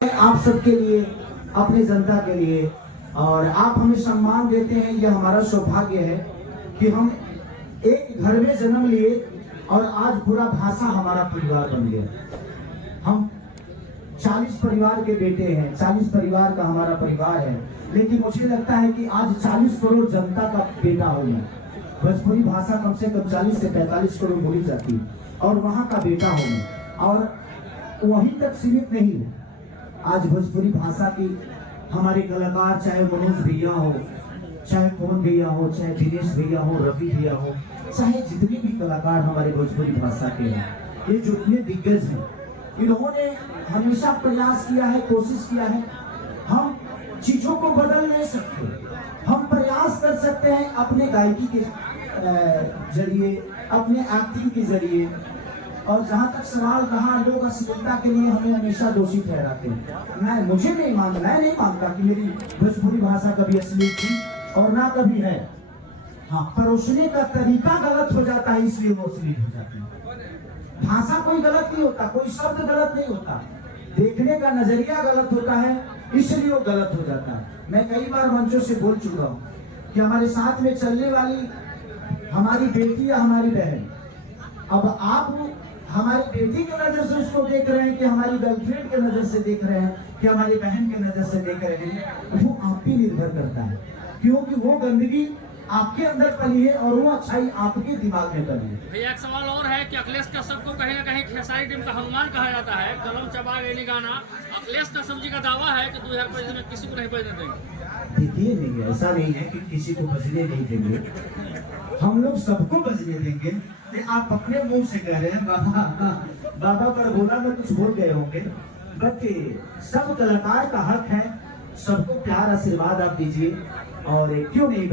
आप सबके लिए, अपनी जनता के लिए, और आप हमें सम्मान देते हैं। यह हमारा सौभाग्य है कि हम एक घर में जन्म लिए और आज पूरा भाषा हमारा परिवार बन गया। हम 40 परिवार के बेटे हैं, 40 परिवार का हमारा परिवार है, लेकिन मुझे लगता है कि आज 40 करोड़ जनता का बेटा हूँ मैं। भोजपुरी भाषा कम से कम 40 से 45 करोड़ बोली जाती है और वहाँ का बेटा हूँ मैं, और वहीं तक सीमित नहीं हूँ। आज भोजपुरी भाषा की हमारे कलाकार, चाहे मनोज भैया हो, चाहे कौन भैया हो, चाहे दिनेश भैया हो, रवि भैया हो, चाहे जितने भी कलाकार हमारे भोजपुरी भाषा के हैं, ये जो इतने दिग्गज हैं, इन्होंने हमेशा प्रयास किया है, कोशिश किया है। हम चीजों को बदल नहीं सकते, हम प्रयास कर सकते हैं अपने गायकी के जरिए, अपने एक्टिंग के जरिए। और जहां तक सवाल रहा लोग अश्लीलता के लिए हमें हमेशा दोषी ठहराते हैं। मैं नहीं मानता कि मेरी भोजपुरी भाषा कभी अश्लील थी और ना कभी है। हाँ, परोसने का तरीका गलत हो जाता है, इसलिए वो अश्लील हो जाती है। भाषा कोई गलत नहीं होता, कोई शब्द गलत नहीं होता, देखने का नजरिया गलत होता है, इसलिए वो गलत हो जाता है। मैं कई बार मंचों से बोल चुका हूँ कि हमारे साथ में चलने वाली हमारी बेटी या हमारी बहन, अब आप हमारी बेटी के नजर से उसको देख रहे हैं कि हमारी गर्लफ्रेंड के नजर से देख रहे हैं कि हमारी बहन के नजर से देख रहे हैं, वो आप पे निर्भर करता है, क्योंकि वो गंदगी आपके अंदर पली है और वो अच्छाई आपके दिमाग में पली है। भैया, एक सवाल और है कि अखिलेश कश्यप को कहीं ना कहीं खेसारी टीम का हनुमान कहा जाता है। कलम चबा गई गाना, अखिलेश कश्यप जी का दावा है कि 2025 में किसी को नहीं बजने देंगे। देखिए, नहीं, ऐसा नहीं है कि किसी को बजने नहीं देंगे, हम लोग सबको बजने देंगे। आप अपने मुंह से कह रहे हैं, बाबा पर बोला में कुछ बोल गए होंगे, बट सब कलाकार का हक है, सबको प्यार आशीर्वाद आप दीजिए। और क्यों नहीं